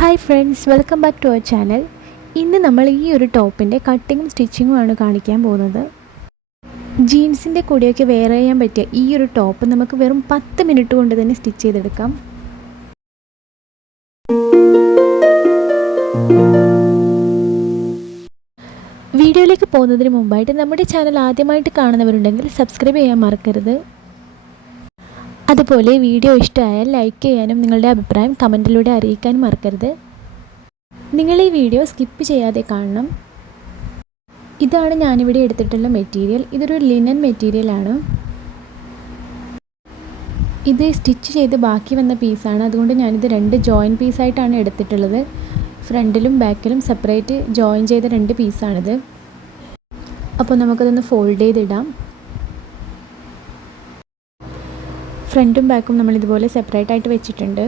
Hi friends welcome back to our channel ഇന്ന് നമ്മൾ ഈ ഒരു ടോപ്പിന്റെ കട്ടിങ്ങും സ്റ്റിച്ചിങ്ങും ആണ് കാണിക്കാൻ പോകുന്നത്. ജീൻസിന്റെ കൂടെയൊക്കെ വെയർ ചെയ്യാൻ പറ്റിയ ഈ ഒരു ടോപ്പ് നമുക്ക് വെറും പത്ത് മിനിറ്റ് കൊണ്ട് തന്നെ സ്റ്റിച്ച് ചെയ്തെടുക്കാം. വീഡിയോയിലേക്ക് പോകുന്നതിന് മുമ്പായിട്ട് നമ്മുടെ ചാനൽ ആദ്യമായിട്ട് കാണുന്നവരുണ്ടെങ്കിൽ സബ്സ്ക്രൈബ് ചെയ്യാൻ മറക്കരുത്. അതുപോലെ വീഡിയോ ഇഷ്ടമായാൽ ലൈക്ക് ചെയ്യാനും നിങ്ങളുടെ അഭിപ്രായം കമന്റിലൂടെ അറിയിക്കാൻ മറക്കരുത്. നിങ്ങൾ ഈ വീഡിയോ സ്കിപ്പ് ചെയ്യാതെ കാണണം. ഇതാണ് ഞാനിവിടെ എടുത്തിട്ടുള്ള മെറ്റീരിയൽ ഇതൊരു ലിനൻ മെറ്റീരിയലാണ് ഇത് സ്റ്റിച്ച് ചെയ്ത് ബാക്കി വന്ന പീസാണ് അതുകൊണ്ട് ഞാനിത് രണ്ട് ജോയിൻ പീസായിട്ടാണ് എടുത്തിട്ടുള്ളത്. ഫ്രണ്ടിലും ബാക്കിലും സെപ്പറേറ്റ് ജോയിൻ ചെയ്ത രണ്ട് പീസാണിത് അപ്പോൾ നമുക്കതൊന്ന് ഫോൾഡ് ചെയ്തിടാം. ഫ്രണ്ടും ബാക്കും നമ്മൾ ഇതുപോലെ സെപ്പറേറ്റ് ആയിട്ട് വെച്ചിട്ടുണ്ട്.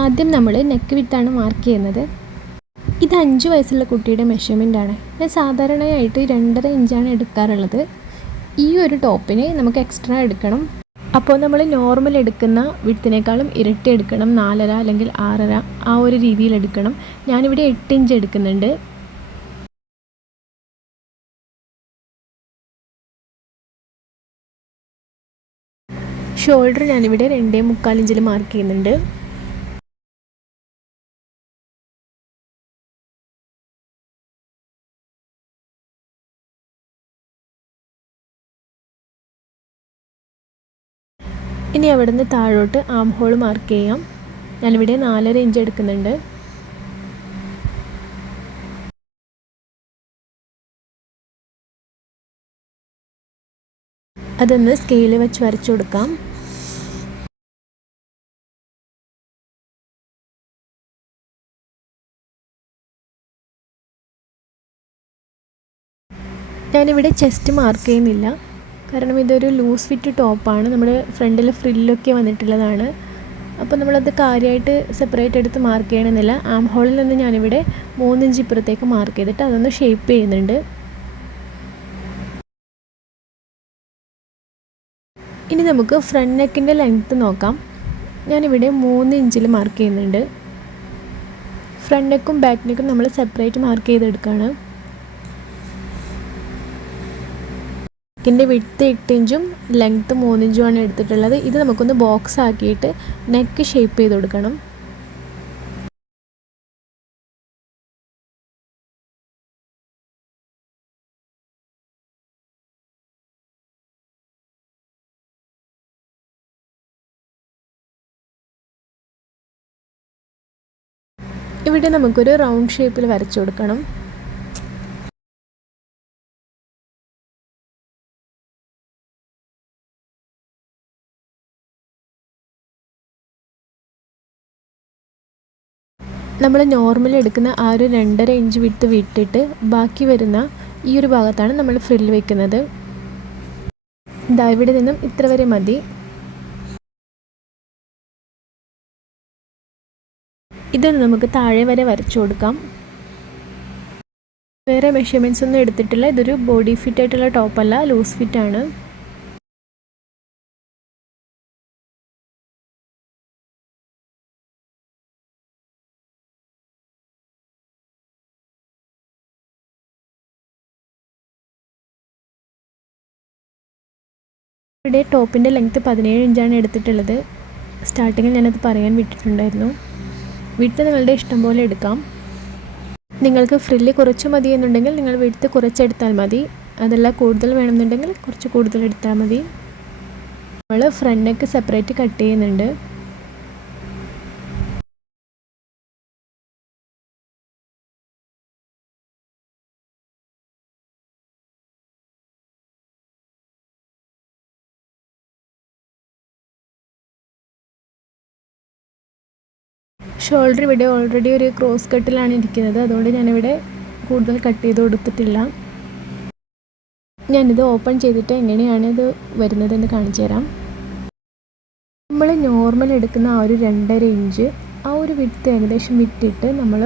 ആദ്യം നമ്മൾ നെക്ക് വിത്താണ് മാർക്ക് ചെയ്യുന്നത്. ഇത് അഞ്ച് വയസ്സുള്ള കുട്ടിയുടെ മെഷർമെന്റ് ആണ്. ഞാൻ സാധാരണയായിട്ട് രണ്ടര ഇഞ്ചാണ് എടുക്കാറുള്ളത്. ഈ ഒരു ടോപ്പിന് നമുക്ക് എക്സ്ട്രാ എടുക്കണം. അപ്പോൾ നമ്മൾ നോർമൽ എടുക്കുന്ന വിത്തിനേക്കാളും ഇരട്ടി എടുക്കണം. നാലര അല്ലെങ്കിൽ ആറര ആ ഒരു രീതിയിൽ എടുക്കണം. ഞാനിവിടെ എട്ട് ഇഞ്ച് എടുക്കുന്നുണ്ട്. ഷോൾഡർ ഞാനിവിടെ രണ്ടേ മുക്കാൽ ഇഞ്ചിൽ മാർക്ക് ചെയ്യുന്നുണ്ട്. ഇനി അവിടുന്ന് താഴോട്ട് ആം ഹോൾ മാർക്ക് ചെയ്യാം. ഞാനിവിടെ നാലര ഇഞ്ച് എടുക്കുന്നുണ്ട്. അതൊന്ന് സ്കെയിൽ വെച്ച് വരച്ചു കൊടുക്കാം. ഞാനിവിടെ ചെസ്റ്റ് മാർക്ക് ചെയ്യുന്നില്ല. കാരണം ഇതൊരു ലൂസ് ഫിറ്റ് ടോപ്പാണ് നമ്മുടെ ഫ്രണ്ടിൽ ഫ്രില്ലൊക്കെ വന്നിട്ടുള്ളതാണ്. അപ്പോൾ നമ്മളത് കാര്യമായിട്ട് സെപ്പറേറ്റ് എടുത്ത് മാർക്ക് ചെയ്യണമെന്നില്ല. ആം ഹോളിൽ നിന്ന് ഞാനിവിടെ മൂന്നിഞ്ച് ഇപ്പുറത്തേക്ക് മാർക്ക് ചെയ്തിട്ട് അതൊന്ന് ഷേപ്പ് ചെയ്യുന്നുണ്ട്. ഇനി നമുക്ക് ഫ്രണ്ട് നെക്കിന്റെ ലെങ്ത്ത് നോക്കാം. ഞാനിവിടെ മൂന്ന് ഇഞ്ചിൽ മാർക്ക് ചെയ്യുന്നുണ്ട് ഫ്രണ്ട് നെക്കും ബാക്ക് നെക്കും നമ്മൾ സെപ്പറേറ്റ് മാർക്ക് ചെയ്തെടുക്കുകയാണ് നെക്കിന്റെ വിട്ത്ത് എട്ട് ഇഞ്ചും ലെങ്ത്ത് മൂന്നിഞ്ചുമാണ് എടുത്തിട്ടുള്ളത്. ഇത് നമുക്കൊന്ന് ബോക്സ് ആക്കിയിട്ട് നെക്ക് ഷേപ്പ് ചെയ്ത് കൊടുക്കണം. ഇവിടെ നമുക്കൊരു റൗണ്ട് ഷേപ്പിൽ വരച്ചു കൊടുക്കണം. നമ്മൾ നോർമലി എടുക്കുന്ന ആ ഒരു രണ്ടര ഇഞ്ച് വിട്ട് വിട്ടിട്ട് ബാക്കി വരുന്ന ഈ ഒരു ഭാഗത്താണ് നമ്മൾ ഫ്രില്ല് വെക്കുന്നത്. ഇതാ ഇവിടെ നിന്നും ഇത്ര വരെ മതി. ഇത് നമുക്ക് താഴെ വരെ വരച്ചു കൊടുക്കാം. വേറെ മെഷർമെന്റ്സ് ഒന്നും എടുത്തിട്ടില്ല. ഇതൊരു ബോഡി ഫിറ്റ് ആയിട്ടുള്ള ടോപ്പല്ല ലൂസ് ഫിറ്റ് ഇവിടെ ടോപ്പിന്റെ ലെങ്ത്ത് പതിനേഴ് ഇഞ്ചാണ് എടുത്തിട്ടുള്ളത്. സ്റ്റാർട്ടിങ്ങിൽ ഞാനത് പറയാൻ വിട്ടിട്ടുണ്ടായിരുന്നു. വിട്ട് നിങ്ങളുടെ ഇഷ്ടം പോലെ എടുക്കാം. നിങ്ങൾക്ക് ഫ്രില്ല് കുറച്ച് മതി എന്നുണ്ടെങ്കിൽ നിങ്ങൾ വിട്ട് കുറച്ചെടുത്താൽ മതി. അതല്ല കൂടുതൽ വേണമെന്നുണ്ടെങ്കിൽ കുറച്ച് കൂടുതൽ എടുത്താൽ മതി. നമ്മൾ ഫ്രണ്ട് നെക്ക് സെപ്പറേറ്റ് കട്ട് ചെയ്യുന്നുണ്ട്. ഷോൾഡർ ഇവിടെ ഓൾറെഡി ഒരു ക്രോസ് കട്ടിലാണ് ഇരിക്കുന്നത്. അതുകൊണ്ട് ഞാനിവിടെ കൂടുതൽ കട്ട് ചെയ്ത് കൊടുത്തിട്ടില്ല. ഞാനിത് ഓപ്പൺ ചെയ്തിട്ട് എങ്ങനെയാണ് ഇത് വരുന്നതെന്ന് കാണിച്ചു തരാം. നമ്മൾ നോർമൽ എടുക്കുന്ന ആ ഒരു രണ്ടര ഇഞ്ച് ആ ഒരു വിട്ട് ഏകദേശം വിട്ടിട്ട് നമ്മൾ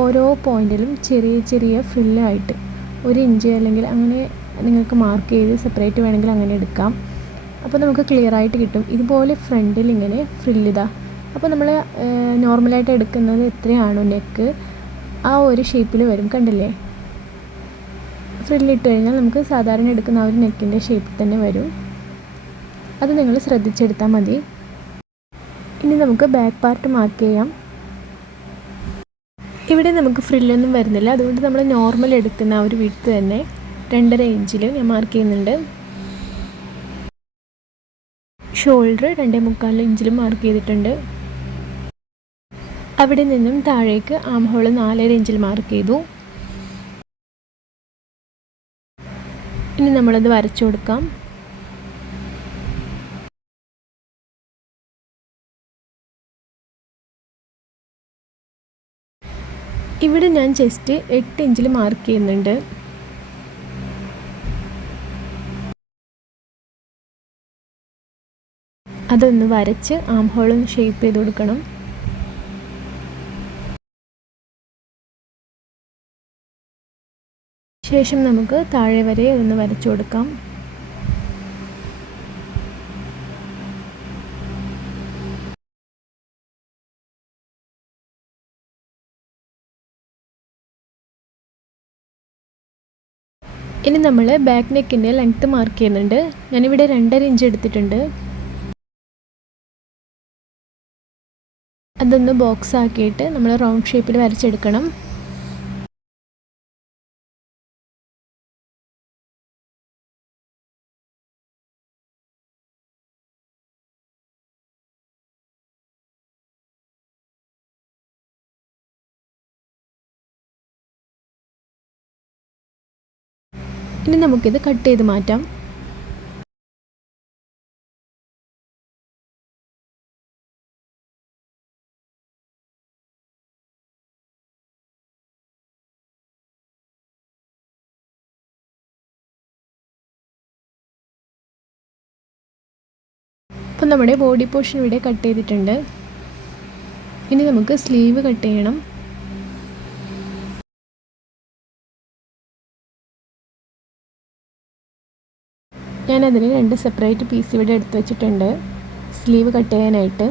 ഓരോ പോയിന്റിലും ചെറിയ ചെറിയ ഫില്ലായിട്ട് ഒരു ഇഞ്ച് അല്ലെങ്കിൽ അങ്ങനെ നിങ്ങൾക്ക് മാർക്ക് ചെയ്ത് സെപ്പറേറ്റ് വേണമെങ്കിൽ അങ്ങനെ എടുക്കാം. അപ്പോൾ നമുക്ക് ക്ലിയർ ആയിട്ട് കിട്ടും. ഇതുപോലെ ഫ്രണ്ടിൽ ഇങ്ങനെ ഫ്രില്ലിതാ അപ്പോൾ നമ്മൾ നോർമലായിട്ട് എടുക്കുന്നത് എത്രയാണോ നെക്ക് ആ ഒരു ഷേപ്പിൽ വരും കണ്ടില്ലേ? ഫ്രില്ലിട്ട് കഴിഞ്ഞാൽ നമുക്ക് സാധാരണ എടുക്കുന്ന ആ ഒരു നെക്കിന്റെ ഷേപ്പിൽ തന്നെ വരും. അത് നിങ്ങൾ ശ്രദ്ധിച്ചെടുത്താൽ മതി. ഇനി നമുക്ക് ബാക്ക് പാർട്ട് മാർക്ക് ചെയ്യാം. ഇവിടെ നമുക്ക് ഫ്രില്ലൊന്നും വരുന്നില്ല. അതുകൊണ്ട് നമ്മൾ നോർമൽ എടുക്കുന്ന ആ ഒരു വിട്ട് തന്നെ രണ്ടര ഇഞ്ചിൽ ഞാൻ മാർക്ക് ചെയ്യുന്നുണ്ട്. ഷോൾഡർ രണ്ടേ മുക്കാൽ ഇഞ്ചിൽ മാർക്ക് ചെയ്തിട്ടുണ്ട്. അവിടെ നിന്നും താഴേക്ക് ആം ഹോൾ നാലര ഇഞ്ചിൽ മാർക്ക് ചെയ്തു. ഇനി നമ്മളത് വരച്ചു കൊടുക്കാം. ഇവിടെ ഞാൻ ജസ്റ്റ് എട്ട് ഇഞ്ചിൽ മാർക്ക് ചെയ്യുന്നുണ്ട്. അതൊന്ന് വരച്ച് ആം ഒന്ന് ഷേപ്പ് ചെയ്ത് കൊടുക്കണം. ശേഷം നമുക്ക് താഴെ വരെ ഒന്ന് വരച്ചു കൊടുക്കാം. ഇനി നമ്മൾ ബാക്ക് നെക്കിന്റെ ലെങ്ത്ത് മാർക്ക് ചെയ്യുന്നുണ്ട്. ഞാനിവിടെ രണ്ടര ഇഞ്ച് എടുത്തിട്ടുണ്ട്. അതൊന്ന് ബോക്സ് ആക്കിയിട്ട് നമ്മൾ റൗണ്ട് ഷേപ്പിൽ വരച്ചെടുക്കണം. ഇനി നമുക്കിത് കട്ട് ചെയ്ത് മാറ്റാം. അപ്പം നമ്മുടെ ബോഡി പോർഷൻ ഇവിടെ കട്ട് ചെയ്തിട്ടുണ്ട്. ഇനി നമുക്ക് സ്ലീവ് കട്ട് ചെയ്യണം. ഞാനതിന് രണ്ട് സെപ്പറേറ്റ് പീസ് ഇവിടെ എടുത്ത് വെച്ചിട്ടുണ്ട്. സ്ലീവ് കട്ട് ചെയ്യാനായിട്ട്.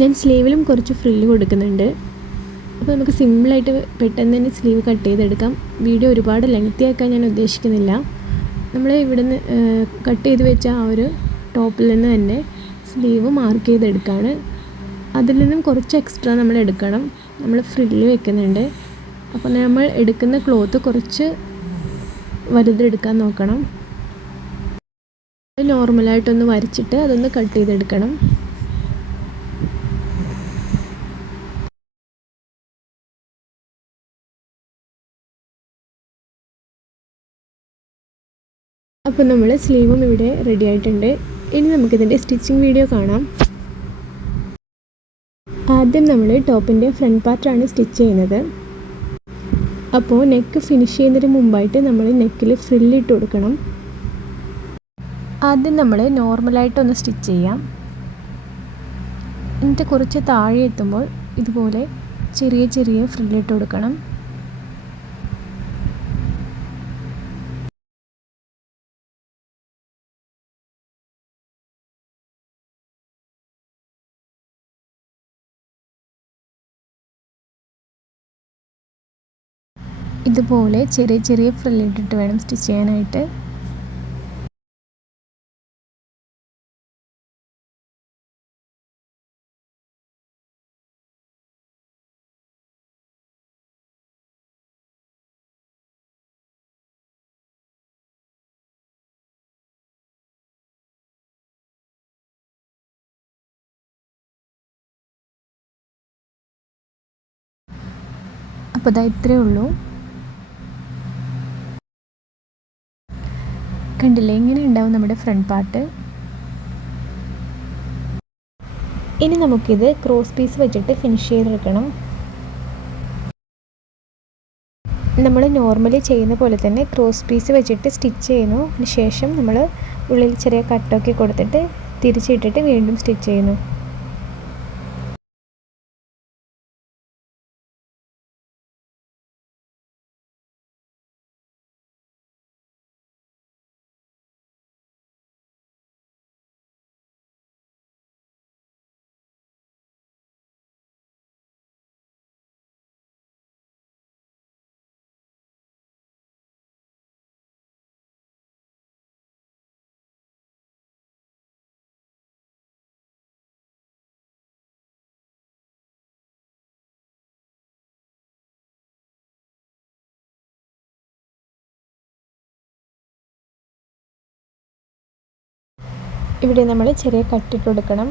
ഞാൻ സ്ലീവിലും കുറച്ച് ഫ്രില്ല് കൊടുക്കുന്നുണ്ട്. അപ്പോൾ നമുക്ക് സിമ്പിളായിട്ട് പെട്ടെന്ന് തന്നെ സ്ലീവ് കട്ട് ചെയ്തെടുക്കാം. വീഡിയോ ഒരുപാട് ലെങ്ത്തി ആക്കാൻ ഞാൻ ഉദ്ദേശിക്കുന്നില്ല. നമ്മൾ ഇവിടുന്ന് കട്ട് ചെയ്ത് വെച്ച ആ ഒരു ടോപ്പിൽ നിന്ന് തന്നെ സ്ലീവ് മാർക്ക് ചെയ്തെടുക്കുകയാണ് അതിൽ നിന്നും കുറച്ച് എക്സ്ട്രാ നമ്മൾ എടുക്കണം. നമ്മൾ ഫ്രില്ല് വെക്കുന്നുണ്ട്. അപ്പോൾ നമ്മൾ എടുക്കുന്ന ക്ലോത്ത് കുറച്ച് വലുതെടുക്കാൻ നോക്കണം. നോർമലായിട്ടൊന്ന് വരച്ചിട്ട് അതൊന്ന് കട്ട് ചെയ്തെടുക്കണം. അപ്പോൾ നമ്മൾ സ്ലീവും ഇവിടെ റെഡി ആയിട്ടുണ്ട്. ഇനി നമുക്കിതിന്റെ സ്റ്റിച്ചിങ് വീഡിയോ കാണാം. ആദ്യം നമ്മൾ ടോപ്പിന്റെ ഫ്രണ്ട് പാർട്ടാണ് സ്റ്റിച്ച് ചെയ്യുന്നത്. അപ്പോൾ നെക്ക് ഫിനിഷ് ചെയ്യുന്നതിന് മുമ്പായിട്ട് നമ്മൾ നെക്കിൽ ഫ്രില്ലിട്ട് കൊടുക്കണം. ആദ്യം നമ്മൾ നോർമലായിട്ടൊന്ന് സ്റ്റിച്ച് ചെയ്യാം. എന്നിട്ട് കുറച്ച് താഴെ എത്തുമ്പോൾ ഇതുപോലെ ചെറിയ ചെറിയ ഫ്രില്ലിട്ട് കൊടുക്കണം. ഇതുപോലെ ചെറിയ ചെറിയ ഫ്രില്ലിട്ടിട്ട് വേണം സ്റ്റിച്ച് ചെയ്യാനായിട്ട്. അപ്പോൾ ഇതാ ഇത്രയേ ഉള്ളൂ. കണ്ടില്ലേ? ഇങ്ങനെ ഉണ്ടാവും നമ്മുടെ ഫ്രണ്ട് പാർട്ട്. ഇനി നമുക്കിത് ക്രോസ് പീസ് വെച്ചിട്ട് ഫിനിഷ് ചെയ്തെടുക്കണം. നമ്മൾ നോർമലി ചെയ്യുന്ന പോലെ തന്നെ ക്രോസ് പീസ് വെച്ചിട്ട് സ്റ്റിച്ച് ചെയ്യുന്നു. അതിന് ശേഷം നമ്മൾ ഉള്ളിൽ ചെറിയ കട്ടൊക്കെ കൊടുത്തിട്ട് തിരിച്ചിട്ടിട്ട് വീണ്ടും സ്റ്റിച്ച് ചെയ്യുന്നു. ഇവിടെ നമ്മൾ ചെറിയ കട്ടിട്ട് കൊടുക്കണം.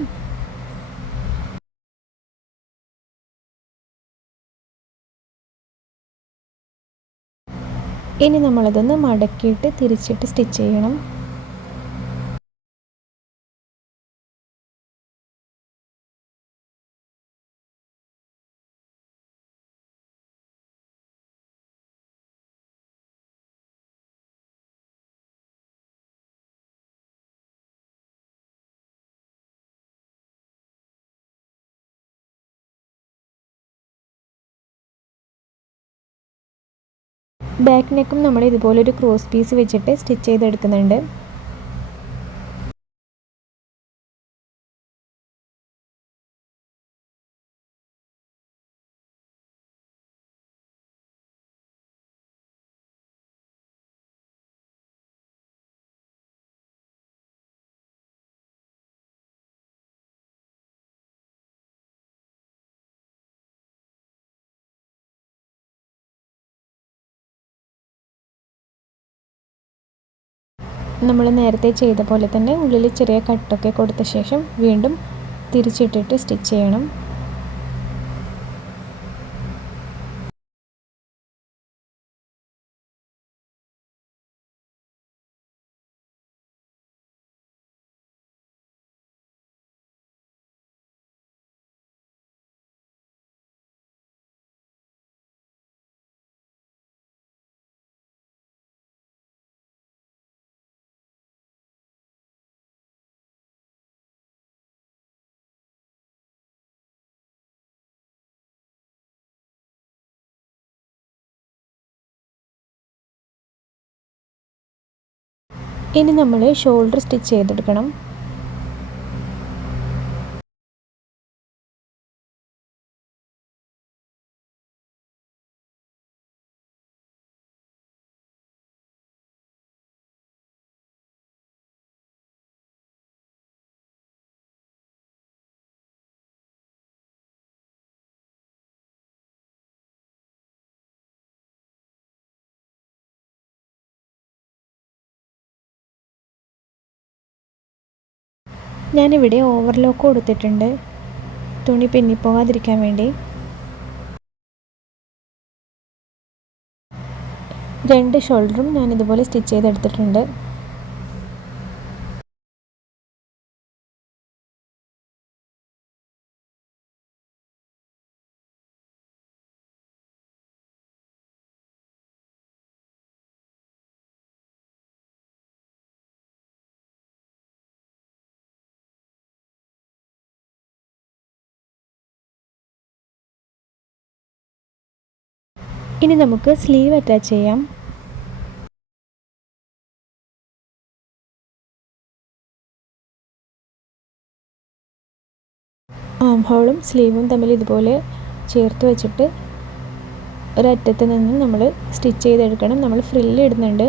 ഇനി നമ്മളതൊന്ന് മടക്കിയിട്ട് തിരിച്ചിട്ട് സ്റ്റിച്ച് ചെയ്യണം. ബാക്ക് നെക്കും നമ്മൾ ഇതുപോലൊരു ക്രോസ് പീസ് വെച്ചിട്ട് സ്റ്റിച്ച് ചെയ്തെടുക്കുന്നുണ്ട്. നമ്മൾ നേരത്തെ ചെയ്ത പോലെ തന്നെ ഉള്ളിൽ ചെറിയ കട്ടൊക്കെ കൊടുത്ത ശേഷം വീണ്ടും തിരിച്ചിട്ടിട്ട് സ്റ്റിച്ച് ചെയ്യണം. ഇനി നമ്മൾ ഷോൾഡർ സ്റ്റിച്ച് ചെയ്തെടുക്കണം. ഞാനിവിടെ ഓവർലോക്ക് കൊടുത്തിട്ടുണ്ട്. തുണി പിന്നിപ്പോകാതിരിക്കാൻ വേണ്ടി. രണ്ട് ഷോൾഡറും ഞാൻ ഇതുപോലെ സ്റ്റിച്ച് ചെയ്തെടുത്തിട്ടുണ്ട്. ഇനി നമുക്ക് സ്ലീവ് അറ്റാച്ച് ചെയ്യാം. ആം ഹോളും സ്ലീവും തമ്മിൽ ഇതുപോലെ ചേർത്ത് വെച്ചിട്ട് ഒരറ്റത്ത് നിന്ന് നമ്മൾ സ്റ്റിച്ച് ചെയ്തെടുക്കണം. നമ്മൾ ഫ്രില്ല് ഇടുന്നുണ്ട്.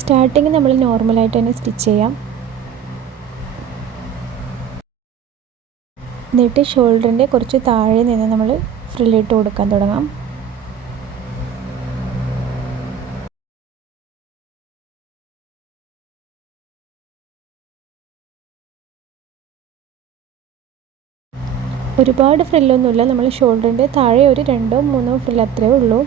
സ്റ്റാർട്ടിങ് നമ്മൾ നോർമലായിട്ട് തന്നെ സ്റ്റിച്ച് ചെയ്യാം. എന്നിട്ട് ഷോൾഡറിന്റെ കുറച്ച് താഴെ നിന്ന് നമ്മൾ ഫ്രില്ലിട്ട് കൊടുക്കാൻ തുടങ്ങാം. ഒരുപാട് ഫ്രില്ലൊന്നുമില്ല. നമ്മൾ ഷോൾഡറിന്റെ താഴെ ഒരു രണ്ടോ മൂന്നോ ഫ്രില്ല് അത്രയേ ഉള്ളൂ.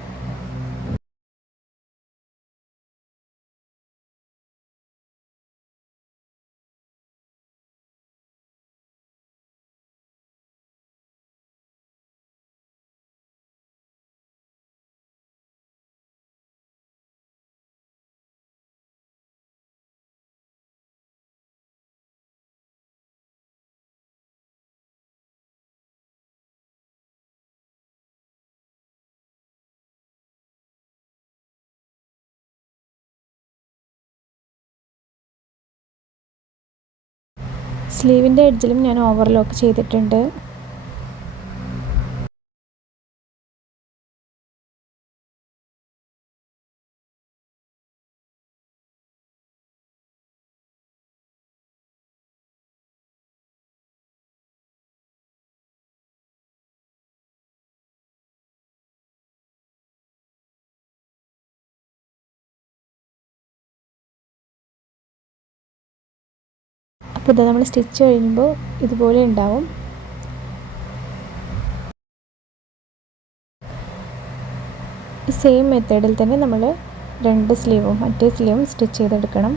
സ്ലീവിന്റെ എഡ്ജിലും ഞാൻ ഓവർലോക്ക് ചെയ്തിട്ടുണ്ട്. അപ്പോൾ ഇത് നമ്മൾ സ്റ്റിച്ച് കഴിയുമ്പോൾ ഇതുപോലെ ഉണ്ടാവും. സെയിം മെത്തേഡിൽ തന്നെ നമ്മൾ രണ്ട് സ്ലീവും മറ്റേ സ്ലീവും സ്റ്റിച്ച് ചെയ്തെടുക്കണം.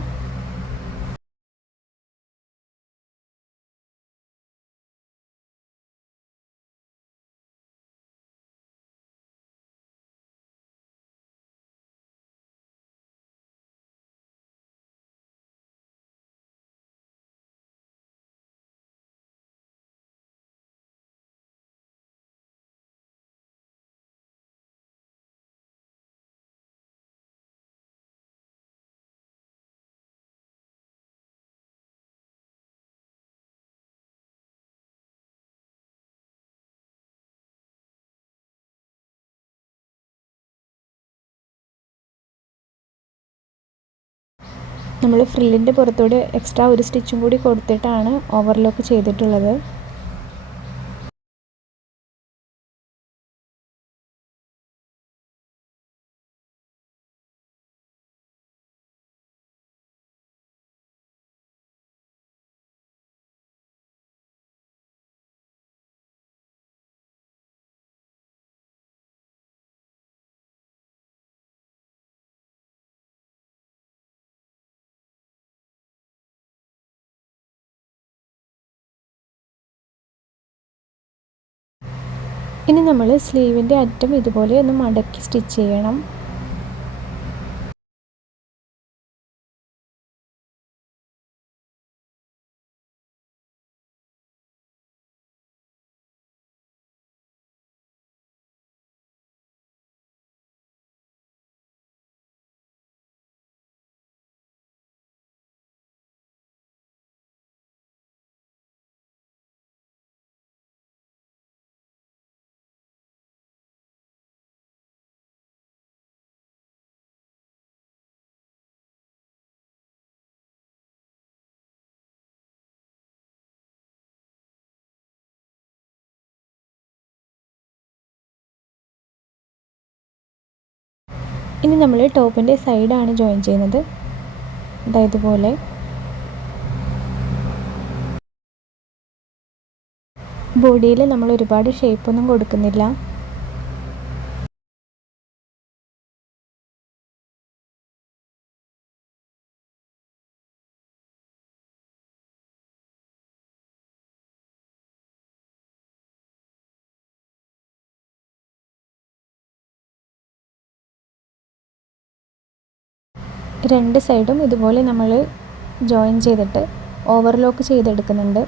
നമ്മൾ ഫ്രില്ലിന്റെ പുറത്തൂടെ എക്സ്ട്രാ ഒരു സ്റ്റിച്ചും കൂടി കൊടുത്തിട്ടാണ് ഓവർലോക്ക് ചെയ്തിട്ടുള്ളത്. ഇനി നമ്മൾ സ്ലീവിന്റെ അറ്റം ഇതുപോലെ ഒന്ന് മടക്കി സ്റ്റിച്ച് ചെയ്യണം. ഇനി നമ്മൾ ടോപ്പിന്റെ സൈഡാണ് ജോയിൻ ചെയ്യുന്നത്. അതായത് പോലെ ബോഡിയിൽ നമ്മൾ ഒരുപാട് ഷേപ്പൊന്നും കൊടുക്കുന്നില്ല. രണ്ട് സൈഡും ഇതുപോലെ നമ്മൾ ജോയിൻ ചെയ്തിട്ട് ഓവർലോക്ക് ചെയ്തെടുക്കുന്നുണ്ട്.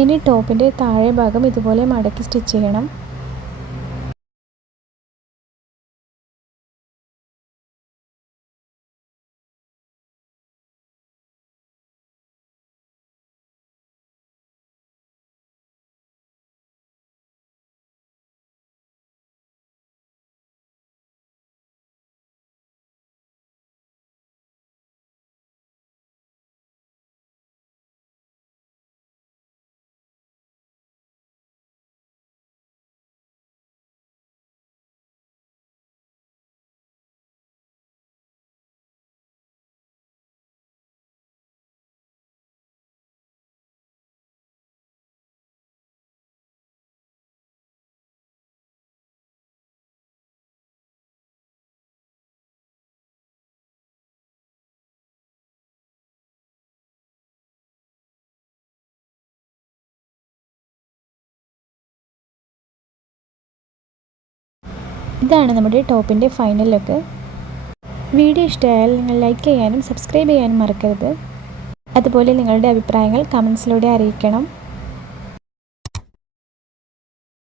ഇനി ടോപ്പിന്റെ താഴെ ഭാഗം ഇതുപോലെ മടക്കി സ്റ്റിച്ച് ചെയ്യണം. ഇതാണ് നമ്മുടെ ടോപ്പിന്റെ ഫൈനൽ ലുക്ക്. വീഡിയോ ഇഷ്ടമായാൽ നിങ്ങൾ ലൈക്ക് ചെയ്യാനും സബ്സ്ക്രൈബ് ചെയ്യാനും മറക്കരുത്. അതുപോലെ നിങ്ങളുടെ അഭിപ്രായങ്ങൾ കമൻസിലൂടെ അറിയിക്കണം.